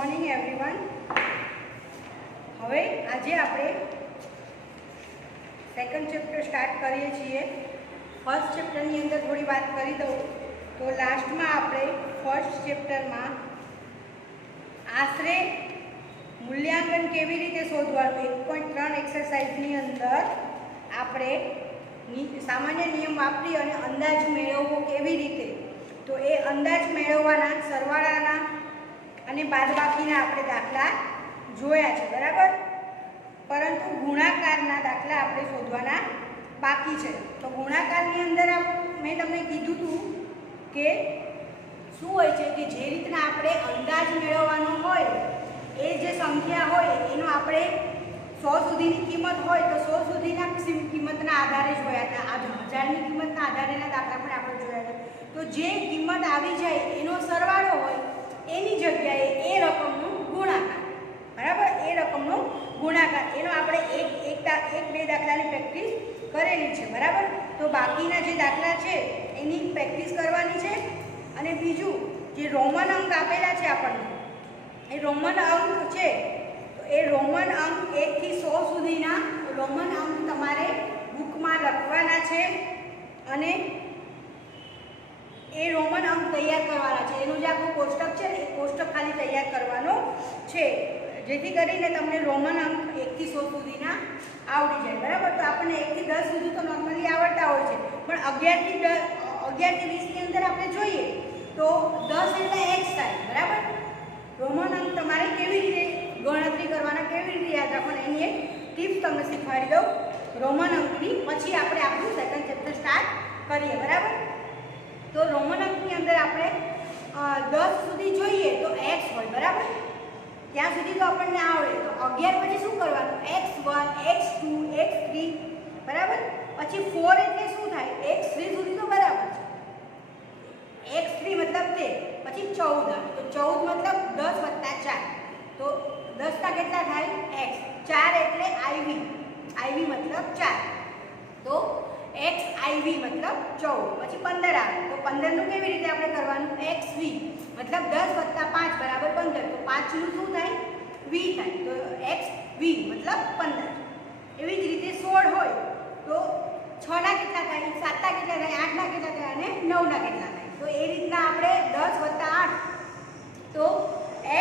Morning everyone. હવે આજે આપણે સેકન્ડ ચેપ્ટર સ્ટાર્ટ કરીએ છીએ। ફર્સ્ટ ચેપ્ટરની અંદર થોડી વાત કરી દઉં તો લાસ્ટમાં આપણે ફર્સ્ટ ચેપ્ટરમાં આશરે મૂલ્યાંકન કેવી રીતે શોધવાનું 1.3 એક્સરસાઇઝની અંદર આપણે સામાન્ય નિયમ વાપરી અને અંદાજ મેળવવો કેવી રીતે, તો એ અંદાજ મેળવવાના સરવાળાના અને બાદબાકીના આપણે દાખલા જોયા છે, બરાબર। પરંતુ ગુણાકારના દાખલા આપણે શોધવાના બાકી છે। તો ગુણાકારની અંદર મેં તમને કીધું હતું કે શું હોય છે કે જે રીતના આપણે અંદાજ મેળવવાનો હોય એ જે સંખ્યા હોય એનો આપણે 100 સુધીની કિંમત હોય તો 100 સુધીના કિંમતના આધારે જોયા હતા। આ 1000ની કિંમતના આધારેના દાખલા પણ આપણે જોયા હતા। તો જે કિંમત આવી જાય એનો સરવાળો હોય એની જગ્યાએ એ રકમનો ગુણાકાર, બરાબર, એ રકમનો ગુણાકાર એનો આપણે એક બે દાખલાની પ્રેક્ટિસ કરેલી છે, બરાબર। તો બાકીના જે દાખલા છે એની પ્રેક્ટિસ કરવાની છે। અને બીજું જે રોમન અંક આપેલા છે આપણને, એ રોમન અંક છે તો એ રોમન અંક 1 થી 100 સુધીના રોમન અંક તમારે બુકમાં લખવાના છે અને એ રોમન અંક તૈયાર કરવાના છે। એનું જે આખું કોષ્ટક છે એ કોષ્ટક ખાલી તૈયાર કરવાનો છે જેથી કરીને તમને રોમન અંક 1 થી 100 સુધીના આવડી જાય, બરાબર। તો આપણને 1 થી 10 સુધી તો નોર્મલી આવડતા હોય છે, પણ 11 થી 20ની અંદર આપણે જોઈએ તો 10 એટલે x થાય, બરાબર। રોમન અંક તમારે કેવી રીતે ગણતરી કરવાના, કેવી રીતે યાદ રાખવાના એની એક ટિપ્સ તમને શીખવાડી દઉં રોમન અંકની, પછી આપણે આપણું સેકન્ડ ચેપ્ટર સ્ટાર્ટ કરીએ, બરાબર। તો રોમન અંકની અંદર આપણે 10 સુધી જોઈએ તો x હોય, બરાબર, ત્યાં સુધી તો આપણને આવડે। તો 11 પછી શું કરવાનું, x1 x2 x3, બરાબર। પછી 4 એટલે શું થાય, x3 સુધી તો બરાબર છે, x3 મતલબ 13, પછી 14 આવે તો 14 મતલબ 10 વત્તા 4 તો 10 ના કેટલા થાય x, 4 એટલે iv મતલબ 4 તો x iv મતલબ 14, પછી 15 આવે તો 15 નું કેવી રીતે આપણે કરવાનું, xv મતલબ 10 વત્તા 5 બરાબર 15 તો 5 નું શું થાય v થાય તો xv મતલબ 15। એવી જ રીતે 16 હોય તો 6 ના કેટલા થાય, 7 ના કેટલા થાય, 8 ના કેટલા થાય અને 9 ના કેટલા થાય, તો એ રીતના આપણે 10 વત્તા 8 તો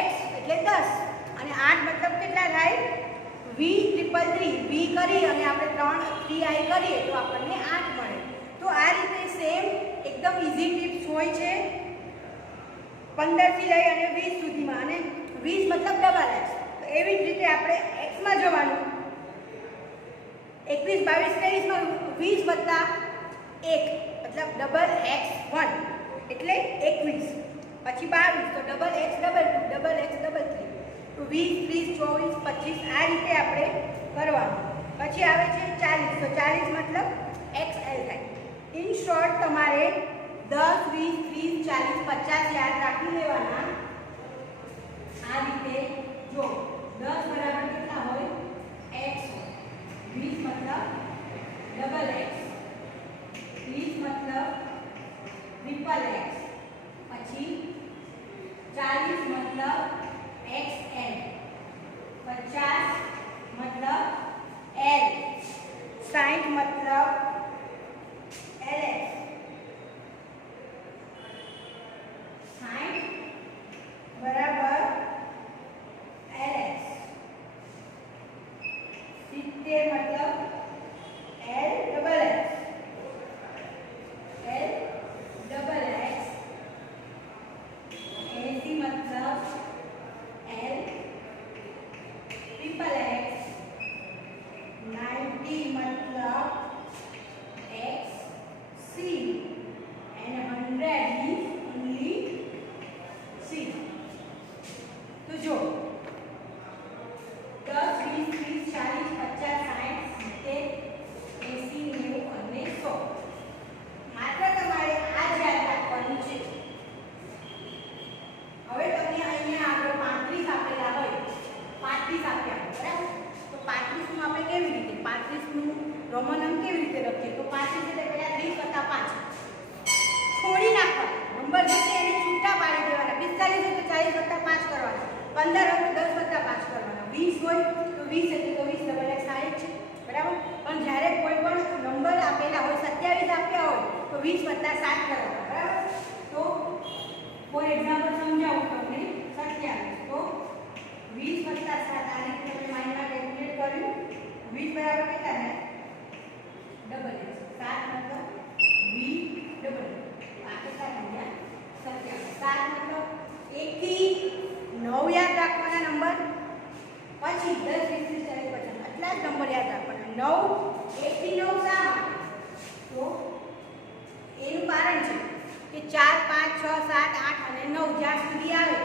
x એટલે 10 અને 8 મતલબ કેટલા થાય v ત્રિપલ 3 v કરી અને આપણે 3i કરીએ તો આપણને 8 મળે। તો આ રીતે સેમ એકદમ ઈઝી ટિપ્સ હોય છે 15 થી લઈ અને 20 સુધીમાં, અને 20 મતલબ ડબલ x, તો એવી જ રીતે આપણે x માં જવાનું 21 22 23 માં 20 વત્તા 1 મતલબ ડબલ x1 એટલે 21, પછી 22 તો double x double 2 double x double 3 તો 20 30 24 25 આ રીતે આપણે કરવાનું। પછી આવે છે 40 તો 40 મતલબ xl થાય। ઇન શોર્ટ તમારે 10 20 30 40 50 યાદ રાખી લેવાના। આ રીતે જો 10 બરાબર કેટલા હોય x હોય, 20 મતલબ ડબલ x, 30 મતલબ ટ્રિપલ x, પછી 40 મતલબ xl, 50 મતલબ l, 60 મતલબ ls, 60 બરાબર ls, 70 મતલબ l double x, l double x, 80 મતલબ l ટ્રિપલ x, 90 મતલબ 15 હોય તો 10 વત્તા 5 કરવાના, 20 હોય તો 20 એટલે તો 20 ડબલ એક્સ 60 છે, બરાબર. પણ જ્યારે કોઈ પણ નંબર આપેલા હોય, 27 આપ્યા હોય તો 20 વત્તા 7 કરવાના, બરાબર. તો ફોર એક્ઝામ્પલ સમજાવું તમને, 27 તો 20 વત્તા 7 આ રીતે તમે માઇન્ડમાં કેલ્ક્યુલેટ કર્યું. 20 બરાબર કેટલા થાય? Double x. 7 મતલબ વી ડબલ આ કેટલા થઈ ગયા? 27. 7 મતલબ 1 થી 9 યાદ રાખવાના નંબર, પછી 10 20 30 40 50 આટલા જ નંબર યાદ રાખવાના. 9 1 થી 9 શા માટે? તો એનું કારણ છે કે 4 5 6 7 8 અને 9 જ્યાં સુધી આવે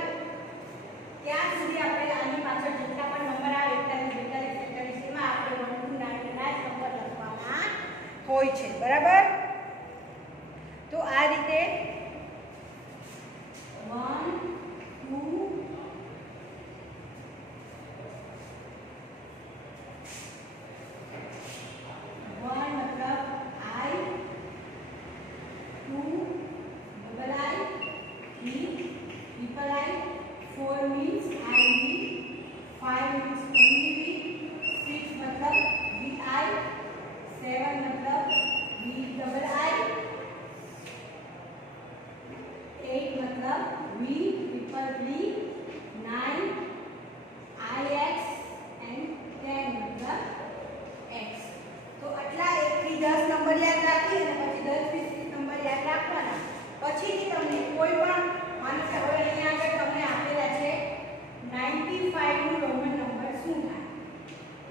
ત્યાં સુધી આપણે આની પાછળ જેટલા પણ નંબર આવે 41 42 43 એમાં આપણે 1 to 9 ના નંબર લખવાના હોય છે, બરાબર. તો આ રીતે 1 2 પછીથી તમને કોઈ પણ માનો કે હવે અહીંયા આગળ તમને આપેલા છે 95 નું રોમન નંબર શું થાય?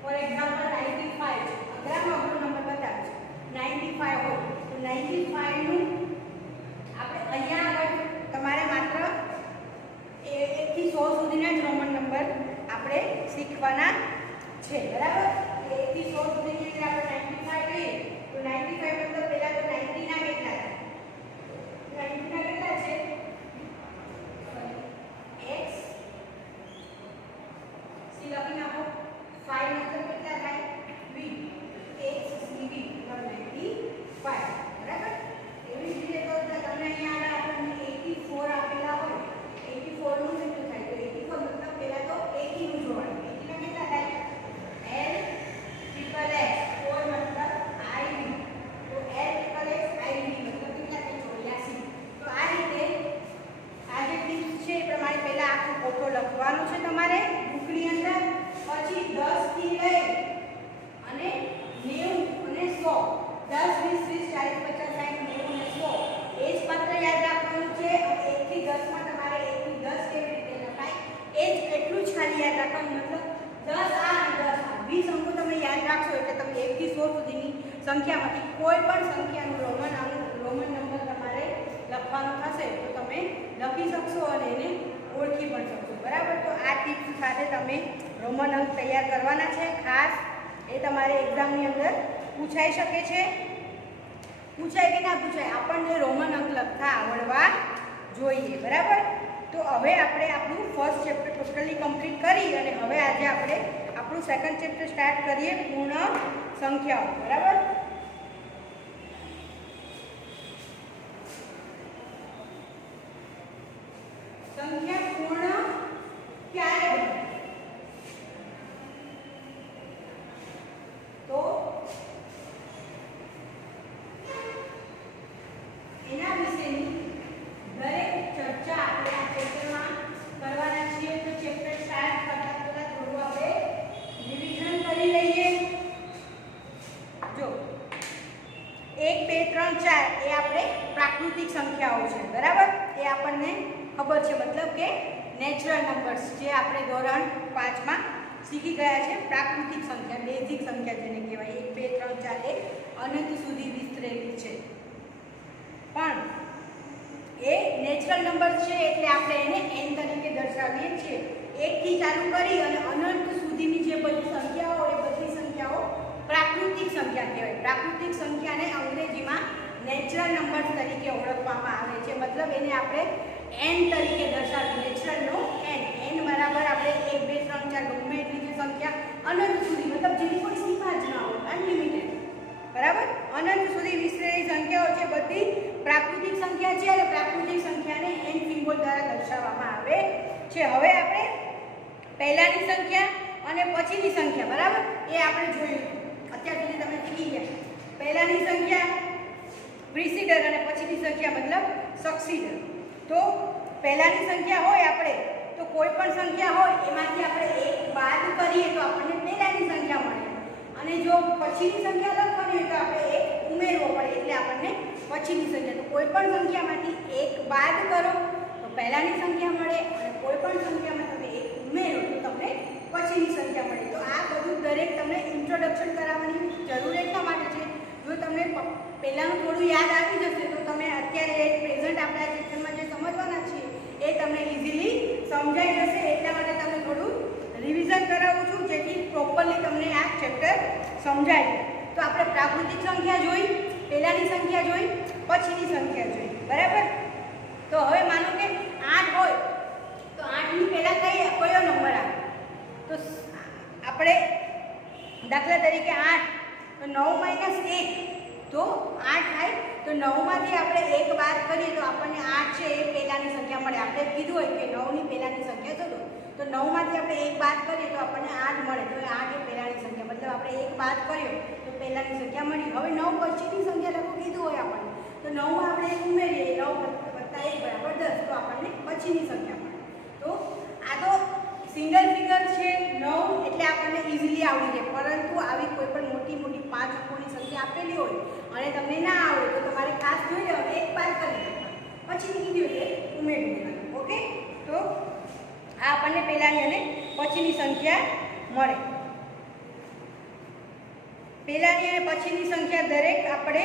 ફોર એક્ઝામ્પલ 95 છે, અગરામાં આપણો નંબર બતાવે છે 95 હોય તો 95 નું આપણે અહીંયા આગળ તમારે માત્ર 1 થી 100 સુધીના જ રોમન નંબર આપણે શીખવાના છે, બરાબર. 1 થી 100 સુધીની એટલે આપણે 95 કહીએ તો 95 મતલબ પહેલા તો 90 ના કેટલા થાય? 90 ના કેટલા છે? x સી લખી નાખો. 5 મતલબ કેટલા થાય? v x cv મતલબ 95, બરાબર. એવી જ રીતે તો તમને અહીંયા આપણને 84 આપેલા હોય, 84 નું કેટલું થાય? તો 84 મતલબ પહેલા તો 80 નું જોડવાનું. 80 ના કેટલા થાય? l triple x 4 મતલબ iv તો l triple x iv મતલબ કેટલા થાય? 84. તો આ રીતે આ જે ટિપ્સ છે એ પ્રમાણે પહેલા આખો ફોટો લખવાનો છે તમારે બુકની અંદર, પછી 10 થી લઈ અને 90 અને 100 10 20 30 40 50 60 90 અને 100 એ જ પત્ર યાદ રાખવાનું છે. અને 1 થી 10 માં તમારે 1 થી 10 કેવી રીતે લખાય એ જ એટલું જ ખાલી યાદ રાખવાનું. મતલબ 10 આ અને 10 આ 20 અંકો તમે યાદ રાખશો એટલે તમે 1 થી 100 સુધીની સંખ્યામાંથી કોઈ પણ સંખ્યાનું રોમન નંબર તમારે લખવાનો થશે તો તમે લખી શકશો અને એને ઓળખી પણ શકશો, બરાબર. તો આ ટિપ્સ સાથે તમે રોમન અંક તૈયાર કરવાના છે. ખાસ એ તમારે એક્ઝામની અંદર પૂછાઈ શકે છે. પૂછાય કે ના પૂછાય, આપણને રોમન અંક લખતા આવડવા જોઈએ, બરાબર. તો હવે આપણે આપણું ફર્સ્ટ ચેપ્ટર ટોટલી કમ્પ્લીટ કરી અને હવે આજે આપણે આપણું સેકન્ડ ચેપ્ટર સ્ટાર્ટ કરીએ, પૂર્ણ સંખ્યાઓ, બરાબર. સંખ્યા પૂર્ણ ક્યારે બને? તો એના વિશેની દરેક ચર્ચા આપણે આ ચેપ્ટરમાં કરવાના છીએ. તો ચેપ્ટર સ્ટાર્ટ કરતા પહેલા થોડું આપણે રિવિઝન કરી લઈએ. જો 1 2 3 4 એ આપણે પ્રાકૃતિક સંખ્યાઓ છે, બરાબર. એ આપણને ખબર છે, મતલબ કે નેચરલ નંબર્સ જે આપણે ધોરણ 5 માં શીખી ગયા છે. પ્રાકૃતિક સંખ્યા, બેઝિક સંખ્યા જેને કહેવાય 1 2 3 4 એ અનંત સુધી વિસ્તરેલી છે. પણ એ નેચરલ નંબર્સ છે એટલે આપણે એને n તરીકે દર્શાવીએ છીએ. 1 થી ચાલુ કરી અને અનંત સુધીની જે બધી સંખ્યાઓ એ બધી સંખ્યાઓ પ્રાકૃતિક સંખ્યા કહેવાય. પ્રાકૃતિક સંખ્યાને અંગ્રેજીમાં નેચરલ નંબર્સ તરીકે ઓળખવામાં આવે છે. મતલબ એને આપણે n તરીકે દર્શાવીએ. નેચરલનો n બરાબર આપણે 1 2 3 4 ગમે એટલી જે સંખ્યા અનંત સુધી, મતલબ જેની કોઈ સીમા જ ના હોય, અનલિમિટેડ, બરાબર. અનંત સુધી વિસ્તરેલી સંખ્યાઓ છે બધી પ્રાકૃતિક સંખ્યા છે અને પ્રાકૃતિક સંખ્યાને n સિમ્બોલ દ્વારા દર્શાવવામાં આવે છે. હવે આપણે પહેલાની સંખ્યા અને પછીની સંખ્યા, બરાબર, એ આપણે જોયું. અત્યાર સુધી તમે શીખી ગયા. પહેલાની સંખ્યા પ્રિસીડર અને પછીની સંખ્યા મતલબ સક્સીડર. તો પહેલાની સંખ્યા હોય આપણે તો કોઈ પણ સંખ્યા હોય એમાંથી આપણે એક બાદ કરીએ તો આપણને પહેલાની સંખ્યા મળે, અને જો પછીની સંખ્યા લખવાની હોય તો આપણે એક ઉમેરવો પડે એટલે આપણને પછીની સંખ્યા. તો કોઈ પણ સંખ્યામાંથી એક બાદ કરો તો પહેલાની સંખ્યા મળે, અને કોઈ પણ સંખ્યામાં તમે એક ઉમેરો તો તમને પછીની સંખ્યા મળે. તો આ બધું દરેક તમને ઇન્ટ્રોડક્શન કરાવવાની જરૂર એટલા માટે છે. જો તમને પહેલાંનું થોડું યાદ આવી જશે તો તમે અત્યારે પ્રેઝન્ટ આપણા ચેપ્ટરમાં જે સમજવાના છીએ એ તમને ઇઝીલી સમજાઈ જશે. એટલા માટે તમને થોડું રિવિઝન કરાવું છું જેથી પ્રોપરલી તમને આ ચેપ્ટર સમજાય. તો આપણે પ્રાકૃતિક સંખ્યા જોઈ, પહેલાની સંખ્યા જોઈ, પછીની સંખ્યા જોઈ, બરાબર. તો હવે માનો કે 8 હોય તો 8ની પહેલા કયો નંબર આવે? તો આપણે દાખલા તરીકે 8 તો 9 - 1 તો 8 થાય. તો 9માંથી આપણે એક બાદ કરીએ તો આપણને 8 છે એ પહેલાની સંખ્યા મળે. આપણે કીધું હોય કે 9ની પહેલાની સંખ્યા શોધો, તો 9માંથી આપણે એક બાદ કરીએ તો આપણને 8 મળે. તો 8 એ પહેલાની સંખ્યા, મતલબ આપણે એક બાદ કર્યો તો પહેલાની સંખ્યા મળી. હવે 9 પછીની સંખ્યા લખો કીધું હોય આપણને, તો 9માં આપણે એક ઉમેરીએ, 9 + 1 = 10, તો આપણને પછીની સંખ્યા મળે. તો આ તો સિંગલ ફિગર છે 9 એટલે આપણને ઇઝીલી આવડી જાય. પરંતુ આવી કોઈ પણ મોટી મોટી 5 અંકોની સંખ્યા આપેલી હોય અને તમને ના આવડે તો તમારે ખાસ જોઈ લેવાનું, એક બાદ કરી દેવાનું, પછીની કીધી હોય એટલે ઉમેરી દેવાનું. ઓકે, તો આ આપણને પહેલાની અને પછીની સંખ્યા મળે. પહેલાની અને પછીની સંખ્યા દરેક આપણે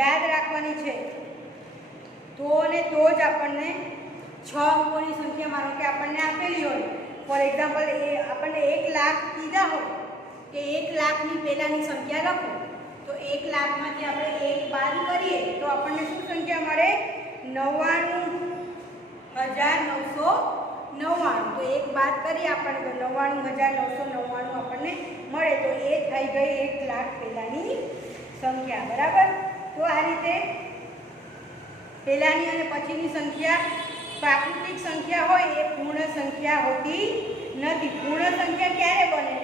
યાદ રાખવાની છે. તો અને તો જ આપણને 6 અંકોની સંખ્યા માનો કે આપણને આપેલી હોય, ફોર એક્ઝામ્પલ એ આપણને 1 લાખ કીધા હોય કે 1 લાખની પહેલાની સંખ્યા લખો, તો 1 લાખમાંથી આપણે એક બાદ કરીએ તો આપણને શું સંખ્યા મળે? 99,999. તો એક બાદ કરીએ આપણને તો 99,999 આપણને મળે. તો એ થઈ ગઈ 1 લાખ પહેલાની સંખ્યા, બરાબર. તો આ રીતે પહેલાની અને પછીની સંખ્યા, પ્રાકૃતિક સંખ્યા હોય એ પૂર્ણ સંખ્યા હોતી નથી. પૂર્ણ સંખ્યા ક્યારે બને?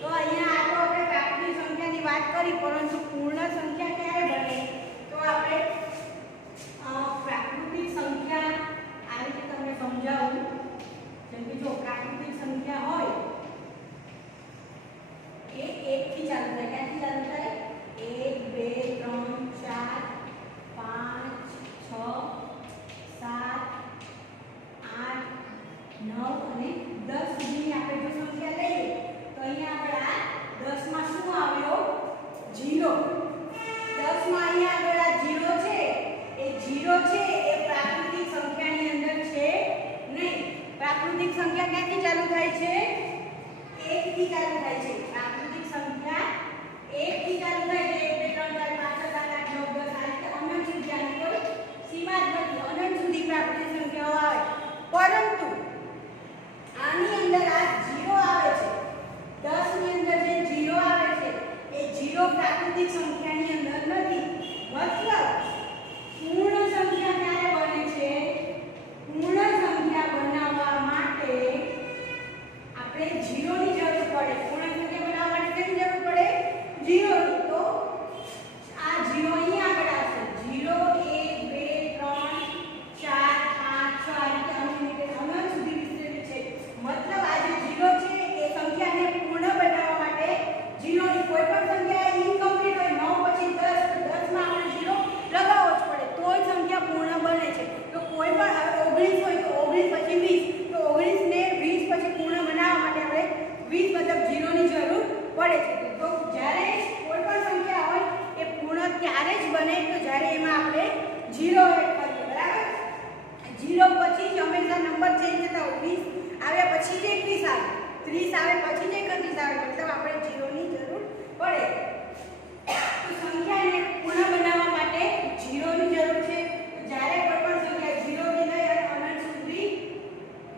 તો અહીંયા આ તો આપણે પ્રાકૃતિક સંખ્યાની વાત કરી, પરંતુ પૂર્ણ સંખ્યા ક્યારે બને? તો આપણે પ્રાકૃતિક સંખ્યા આ રીતે તમને સમજાવું. જેમ કે જો પ્રાકૃતિક સંખ્યા હોય એ 1 થી ચાલુ થાય. ક્યાંથી ચાલુ થાય? 1 2 3 4 5 6 7 8 9 અને 10 સુધીની આપણે જો સંખ્યા લઈએ તો અહીંયા આગળ આ 10 માં શું આવ્યો? 0. 10 માં અહીંયા આગળ આ 0 છે, એ 0 છે એ પ્રાકૃતિક સંખ્યાની અંદર છે નહીં. પ્રાકૃતિક સંખ્યા ક્યાંથી ચાલુ થાય છે? 1 થી ચાલુ થાય છે. પ્રાકૃતિક સંખ્યા 1 થી ચાલુ થાય છે. 1 2 3 4 5 6 7 8 9 10 આ રીતે અનંત સુધી આની કોઈ સીમા જ નથી. અનંત સુધી પ્રાકૃતિક સંખ્યાઓ આવે. પરંતુ આની અંદર આ 0 આવે છે, 10 ની અંદર જે 0 આવે છે એ 0 પ્રાકૃતિક સંખ્યાની અંદર નથી. મતલબ પૂર્ણ સંખ્યા ક્યારે બને છે? પૂર્ણ સંખ્યા બનાવવા માટે આપણે 0 ની જરૂર પડે. પૂર્ણ સંખ્યા બનાવવા માટે કેની જરૂર પડે? 0 ની. તો આ 0 અહીં આગળ આવશે. 0 1 2 3 4 5 6 આ રીતે અનંત સુધી વિસ્તરેલી છે. મતલબ આ જે 0 છે એ સંખ્યાને પૂર્ણ બનાવવા માટે 0 ની કોઈ પણ સંખ્યા ઇનકમ્પ્લીટ હોય 9 પછી 10 તો 10 માં આપણે 0 લગાવવો જ પડે તો જ સંખ્યા પૂર્ણ બને છે. તો કોઈ પણ 19 હોય તો 19 પછી 20, તો 19 ને 20 પછી પૂર્ણ બનાવવા માટે આપણે 20 મતલબ 0 ની જરૂર પડે છે. તો જ્યારે કોઈ પણ સંખ્યા હોય એ પૂર્ણ ત્યારે જ બને તો જ્યારે એમાં આપણે 0 એડ કરીએ, બરાબર. 0 પછી જ હંમેશા નંબર ચેન્જ થતા હોય. 20 આવ્યા પછી જ 21 આવે, 30 આવે પછી જ 31 આવે, મતલબ આપણે 0 ની જરૂર પડે. તો સંખ્યાને પૂર્ણ બનાવવા માટે 0 ની જરૂર છે. તો જ્યારે કોઈ પણ સંખ્યા 0 થી લઈ અને અનંત સુધી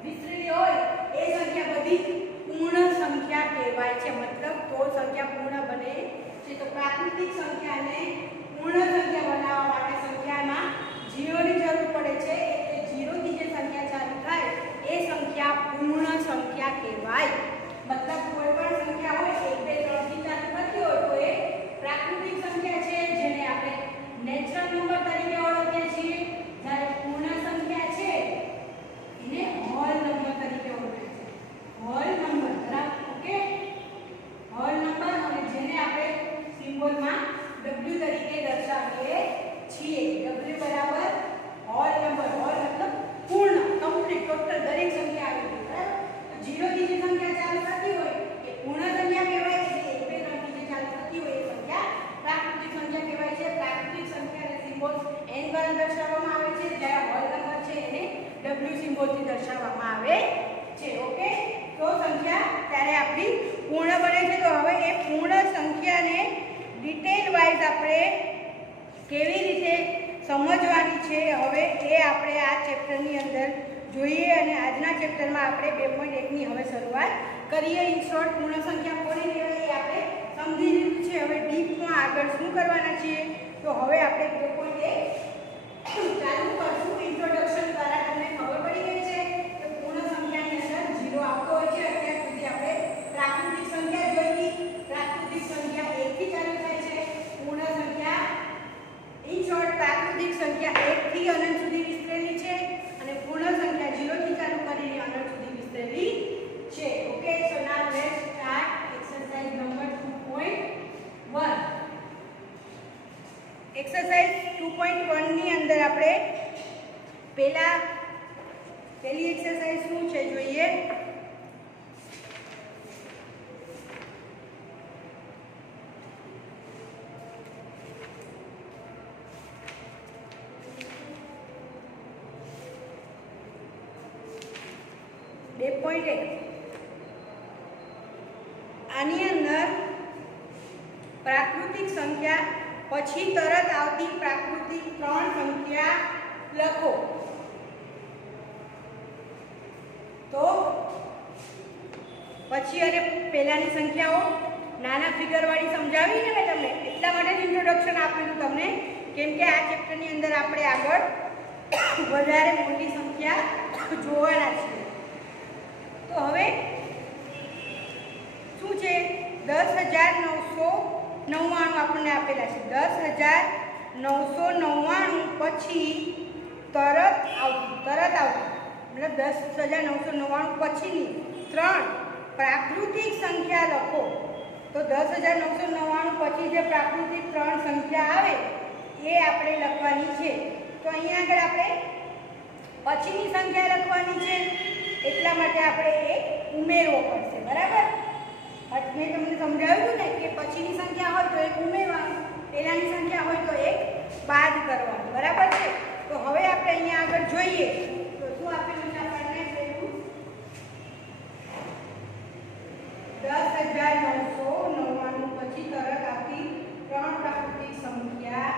વિસ્તરેલી હોય એ સંખ્યા બધી પૂર્ણ સંખ્યા કહેવાય છે. મતલબ તો સંખ્યા પૂર્ણ બને છે. તો પ્રાકૃતિક સંખ્યાને પૂર્ણ સંખ્યા બનાવવા માટે સંખ્યામાં 0 ની જરૂર પડે છે. એટલે 0 થી જે સંખ્યા ચાલુ થાય એ સંખ્યા પૂર્ણ નંબર તરીકે ઓળખીએ છીએ. જ્યારે પૂર્ણ સંખ્યા છે એને હોલ નંબર તરીકે ઓળખાય છે. હોલ નંબર, બરાબર, ઓકે. હોલ નંબર, અને જેને આપણે સિમ્બોલમાં W તરીકે દર્શાવીએ છીએ. W બરાબર હોલ નંબર. હોલ મતલબ પૂર્ણ, કમ્પ્લીટ, ટોટલ દરેક સંખ્યા આવી ગઈ, બરાબર. તો 0 થી જે સંખ્યા ચાલુ થતી હોય એ પૂર્ણ સંખ્યા કહેવાય છે. 1 2 3 થી જે ચાલુ થતી હોય એ સંખ્યા પ્રાકૃતિક સંખ્યા કહેવાય છે. પ્રાકૃતિક સંખ્યાને સિમ્બોલ n દ્વારા દર્શાવવામાં આવે છે, જ્યારે હોલ નંબર છે એને W સિમ્બોલથી દર્શાવવામાં આવે છે. ઓકે, તો સંખ્યા ત્યારે આપણી પૂર્ણ બને છે. તો હવે એ પૂર્ણ સંખ્યાને ડિટેલ વાઇઝ આપણે કેવી રીતે સમજવાની છે હવે એ આપણે આ ચેપ્ટરની અંદર જોઈએ. અને આજના ચેપ્ટરમાં આપણે 2.1 ની હવે શરૂઆત કરીએ. ઇન શોર્ટ પૂર્ણ સંખ્યા કોને કહેવાય એ આપણે સમજી લીધું છે. હવે ડીપમાં આગળ શું કરવાના છીએ તો હવે આપણે 2.1 ચાલુ કરશું. ઇન્ટ્રોડક્શન દ્વારા તમને ખબર પડી ગઈ છે કે પૂર્ણ સંખ્યાની અંદર 0 આવતો હોય છે. અત્યાર સુધી આપણે પ્રાકૃતિક સંખ્યા જોઈ. પ્રાકૃતિક સંખ્યા 1 થી ચાલુ થાય છે. પૂર્ણ સંખ્યા ઇન શોર્ટ પ્રાકૃતિક સંખ્યા 1 થી અનંત સુધી વિસ્તરેલી છે, અને પૂર્ણ સંખ્યા 0 થી ચાલુ કરીને અનંત સુધી વિસ્તરેલી છે. Okay, so now let's start exercise number 2.1. Exercise 2.1 ની અંદર આપણે પહેલી એક્સરસાઇઝ શું છે જોઈએ. આની અંદર પ્રાકૃતિક સંખ્યા પછી તરત આવતી પ્રાકૃતિક 3 સંખ્યા લખો. તો પછી અને પહેલાની સંખ્યાઓ નાના ફિગરવાળી સમજાવી ને મેં તમને, એટલા માટે જ ઇન્ટ્રોડક્શન આપેલું તમને, કેમ કે આ ચેપ્ટરની અંદર આપણે આગળ વધારે મોટી સંખ્યા જોવાના છે. તો હવે શું છે 10,999 આપણને આપેલા છે. 10,999 પછી તરત આવતી મતલબ 10,999 પછીની 3 પ્રાકૃતિક સંખ્યા લખો. તો 10,999 પછી જે પ્રાકૃતિક 3 સંખ્યા આવે એ આપણે લખવાની છે. તો અહીંયા આગળ આપણે પછીની સંખ્યા લખવાની છે, એટલા માટે આપણે એક ઉમેરવો પડશે, બરાબર. મેં તમને સમજાવ્યું ને કે પછીની સંખ્યા હોય તો એક ઉમેરવાનું, પહેલાની સંખ્યા હોય તો એક બાદ કરવાનું, બરાબર છે. તો હવે આપણે અહીંયા આગળ જોઈએ તો શું આપેલું છે આપણને પહેલું 10,999 પછી તરત આવતી 3 પ્રાકૃતિક સંખ્યા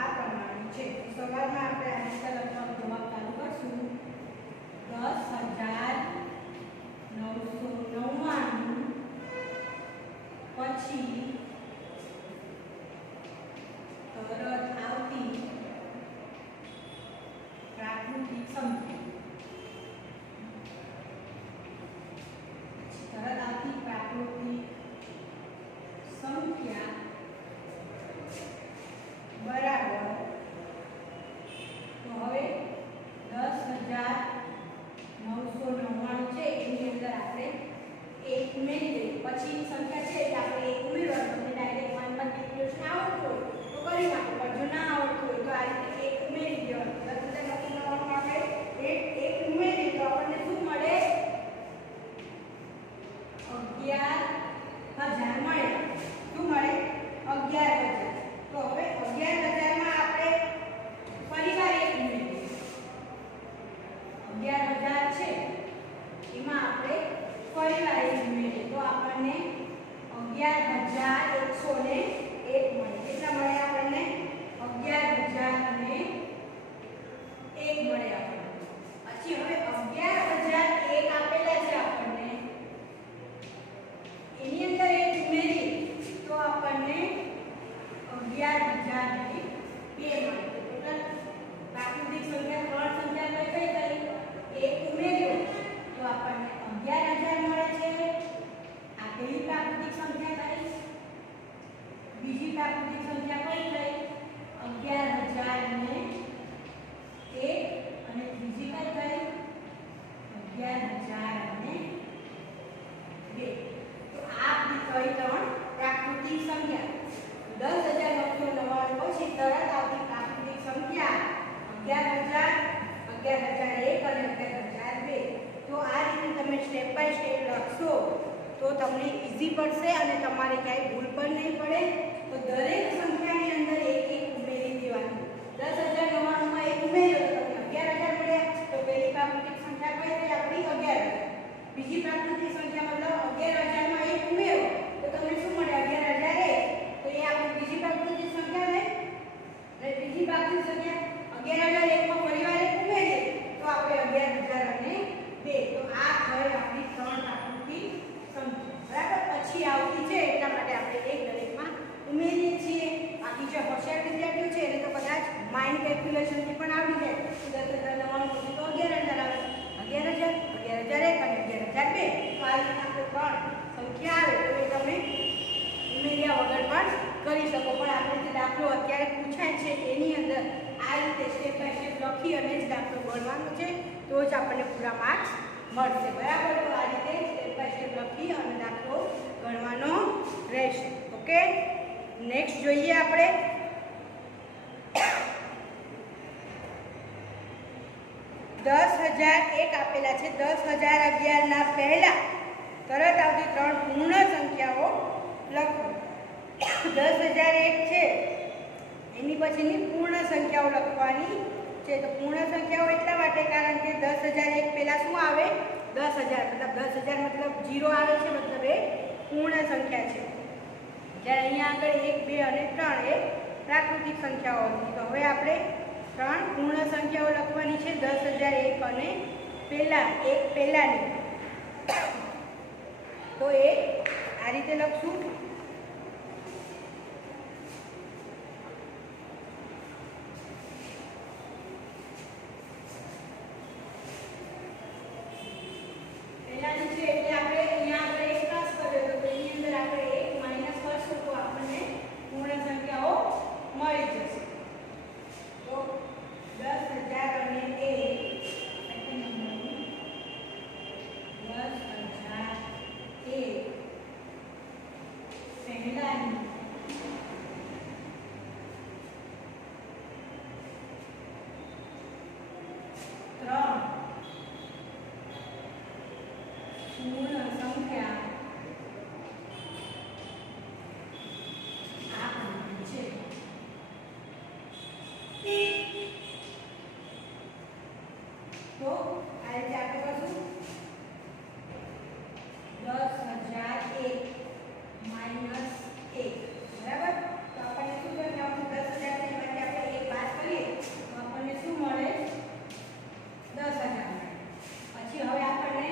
આ પ્રમાણે છે. સવારમાં આપણે આ રીતે લખવાનું જવાબ ચાલુ કરશું. 10,999 પછી તરત આવતી પ્રાકૃતિક સંખ્યા. તરત આવતી પ્રાકૃતિક સંખ્યા બરાબર. તો હવે 10,999 છે એની અંદર આપણે એક ઉમેરી દઈએ. પછીની સંખ્યા છે એટલે આપણે એક ઉમેરવાનું. તમને ડાયરેક્ટ 1 મલ્ટીપ્લિકેશન આવડતું હોય તો કરી નાખો, પણ જો ના આવડતું હોય તો આ રીતે એક ઉમેરી દેવાનું. 10,999 આપણે એક સ્ટેપ બાય સ્ટેપ લખશો તો તમને ઇઝી પડશે અને તમારે ક્યાંય ભૂલ પણ નહીં પડે. તો દરેક સંખ્યાની અંદર એક એક ઉમેરી દેવાનું. 10,099 માં એક ઉમેર્યો તો તમને 11,000 મળ્યા. તો પહેલી પ્રાકૃતિક સંખ્યા કઈ થઈ આપણી 11,000. બીજી પ્રાકૃતિક સંખ્યા મતલબ 11,000 માં એક ઉમેરો તો તમને શું મળે 11,001. તો એ આપણી બીજી પ્રાકૃતિક સંખ્યા ને અને ત્રીજી પ્રાકૃતિક સંખ્યા 11,001 માં ફરીવાર એક ઉમેરીએ તો આપણે 11,002. તો આ થઈ આપણી ત્રણ પ્રાકૃતિક સંખ્યા. બરાબર. પછી આવતી છે એટલા માટે આપણે એક દરેકમાં ઉમેરીએ છીએ. બાકી જે હોશિયાર વિદ્યાર્થીઓ છે એને તો કદાચ માઇન્ડ કેલ્ક્યુલેશન થી પણ આવડી જાય. 10,099 તો 11,000 આવે. 11,000 11,001 અને 11,002. તો આ રીતે આપણે ત્રણ સંખ્યા આવે તો એ તમે ઉમેર્યા વગર પણ કરી શકો. પણ આપણે જે દાખલો અત્યારે પૂછાય છે એની અંદર આ રીતે સ્ટેપ બાય સ્ટેપ લખી અને જ દાખલો ગણવાનો છે તો જ આપણને પૂરા માર્ક્સ મળશે. બરાબર. તો આ રીતે સ્ટેપ બાય સ્ટેપ લખી અને દાખલો ગણવાનો રહેશે. ઓકે. નેક્સ્ટ જોઈએ આપણે 10,001 આપેલા છે. 10,011 ના પહેલા તરત આવતી ત્રણ પૂર્ણ સંખ્યાઓ લખો. 10,001 છે એની પછીની પૂર્ણ સંખ્યાઓ લખવાની છે. તો પૂર્ણ સંખ્યાઓ એટલા માટે કારણ કે 10,001 પહેલા શું આવે 10,000 મતલબ 10,000 મતલબ 0 આવે છે મતલબ એ પૂર્ણ સંખ્યા છે. જ્યારે અહીંયા આગળ 1 2 અને 3 એ પ્રાકૃતિક સંખ્યાઓ હતી. તો હવે આપણે ત્રણ પૂર્ણ સંખ્યાઓ લખવાની છે 10,001 અને પહેલાની. તો એ આ રીતે લખશું. પહેલાની છે એટલે આપણે અહીંયા આગળ એક પ્લસ કર્યો તો એની અંદર આપણે એક માઈનસ કરશું તો આપણને પૂર્ણ સંખ્યાઓ મળી જશે. તો 10,000 અને 1 સેકન્ડ નંબરની 10,001 પહેલાની ત્રણ પૂર્ણ સંખ્યા આપેલી છે. તો આ રીતે આપણે કરશું 10,001 માઈનસ 1. બરાબર. તો આપણને શું થશે 10,000 ને માંથી આપણે 1 બાદ કરીએ તો આપણને શું મળે 10,000 મળે. પછી હવે આપણને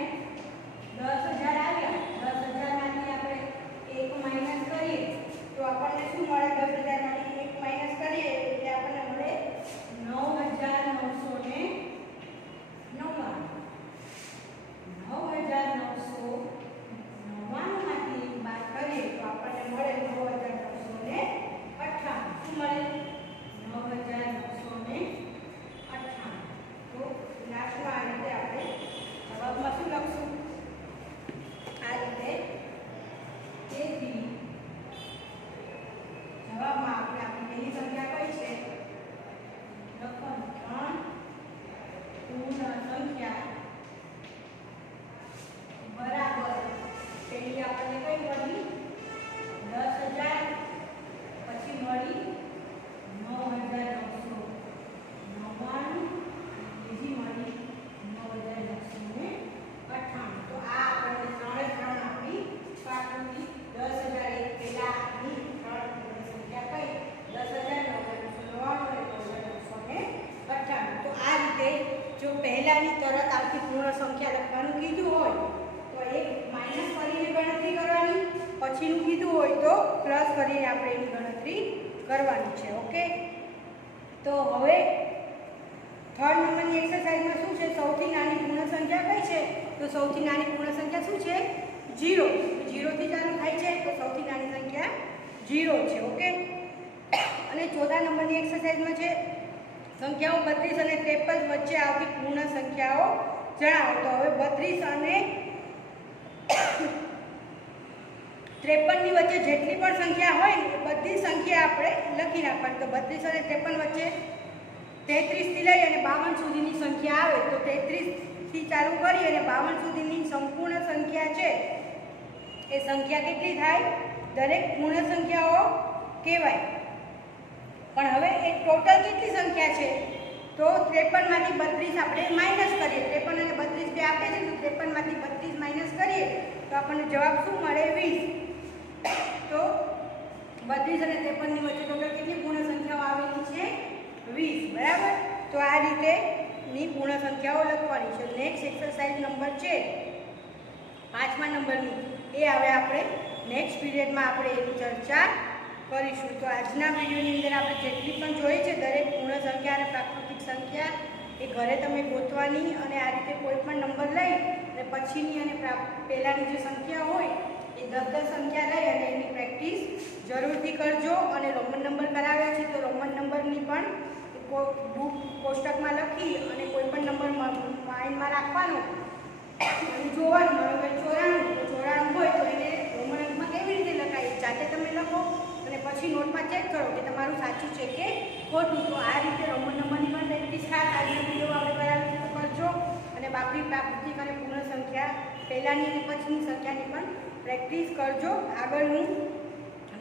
10,000 આવ્યા. 10,000 માંથી આપણે 1 માઈનસ કરીએ તો આપણને શું મળે 10,000 માંથી 1 માઈનસ કરીએ એટલે આપણને મળે 9,999. 9,999 માંથી 1 બાદ કરીએ તો આપણને મળે 9,998. શું મળે 9,998. તો લાસ્ટમાં આ રીતે આપણે જવાબમાં શું લખશું આ રીતે. તેથી જવાબમાં આપણે આપણી પહેલી સંખ્યા કઈ છે લખવાનું 3 પૂર્ણ સંખ્યા બરાબર પહેલી આપણને કઈ મળી 10,000 પછી મળી 9,999 બીજી મળી 9,998. તો આ આપણને ત્રણે ત્રણ આપણી પ્રાકૃતિક 10,001 પહેલાની ત્રણ પૂર્ણ સંખ્યા કઈ 10,000 9,999 તો આ રીતે જો પહેલાની તરત આવતી પૂર્ણ સંખ્યા લખવાનું કીધું હોય તો એક માઈનસ કરીને ગણતરી કરવાની. પછીનું કીધું હોય તો પ્લસ કરીને આપણે એની ગણતરી કરવાની છે. ઓકે. તો હવે થર્ડ નંબરની એક્સરસાઇઝમાં શું છે સૌથી નાની પૂર્ણ સંખ્યા કઈ છે તો સૌથી નાની પૂર્ણ સંખ્યા શું છે 0. 0 થી ચાલુ થાય છે તો સૌથી નાની સંખ્યા 0 છે. ઓકે. અને ચોથા નંબરની એક્સરસાઇઝમાં છે સંખ્યાઓ 32 અને 53 વચ્ચે આવતી પૂર્ણ સંખ્યાઓ જણાવો. તો હવે 32 અને 53 ની વચ્ચે જેટલી પણ સંખ્યા હોય એ બધી સંખ્યા આપણે લખી નાખવાની. તો 32 અને 53 વચ્ચે 33 થી લઈ અને 52 સુધીની સંખ્યા આવે તો 33 થી ચાલુ કરી અને 52 સુધીની સંપૂર્ણ સંખ્યા છે એ સંખ્યા કેટલી થાય? દરેક પૂર્ણ સંખ્યાઓ કહેવાય. પણ હવે એ ટોટલ કેટલી સંખ્યા છે? તો 53 માંથી 32 આપણે માઇનસ કરીએ. 53 અને 32 બે આપે છે, તો 53 માંથી 32 માઇનસ કરીએ તો આપણને જવાબ શું મળે? 20. તો 32 અને 53 ની વચ્ચે ટોટલ કેટલી પૂર્ણ સંખ્યાઓ આવેલી છે? 20. બરાબર. તો આ રીતે ની પૂર્ણ સંખ્યાઓ લખવાની છે. નેક્સ્ટ એક્સરસાઇઝ નંબર છે 5મા નંબરની, એ હવે આપણે નેક્સ્ટ પીરિયડમાં આપણે એની ચર્ચા કરીશું. તો આજના વિડીયોની અંદર આપણે જેટલી પણ જોઈ છે દરેક પૂર્ણ સંખ્યા અને પ્રાકૃતિક સંખ્યા એ ઘરે તમે ગોતવાની અને આ રીતે કોઈ પણ નંબર લઈ અને પછીની અને પહેલાંની જે સંખ્યા હોય એ 10 સંખ્યા લઈ અને એની પ્રેક્ટિસ જરૂરથી કરજો. અને રોમન નંબર કરાવ્યા છે તો રોમન નંબરની પણ બુક કોષ્ટકમાં લખી અને કોઈ પણ નંબર માઇન્ડમાં રાખવાનો અને જોવાનું. મારો કે 94 હોય તો એને રોમન અંકમાં કેવી રીતે લખાય જાતે તમે લખો અને પછી નોટમાં ચેક કરો કે તમારું સાચું છે કે ખોટું. તો આ રીતે રોમન નંબરની પણ પ્રેક્ટિસ ખાસ આજના વિડીયો આપણે કરાવી તો કરજો. અને બાકી પ્રાકૃતિક અને પૂર્ણ સંખ્યા પહેલાંની અને પછીની સંખ્યાની પણ પ્રેક્ટિસ કરજો. આગળનું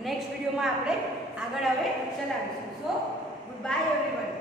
નેક્સ્ટ વિડીયોમાં આપણે આગળ હવે ચલાવીશું. સો ગુડ બાય એવરીવન.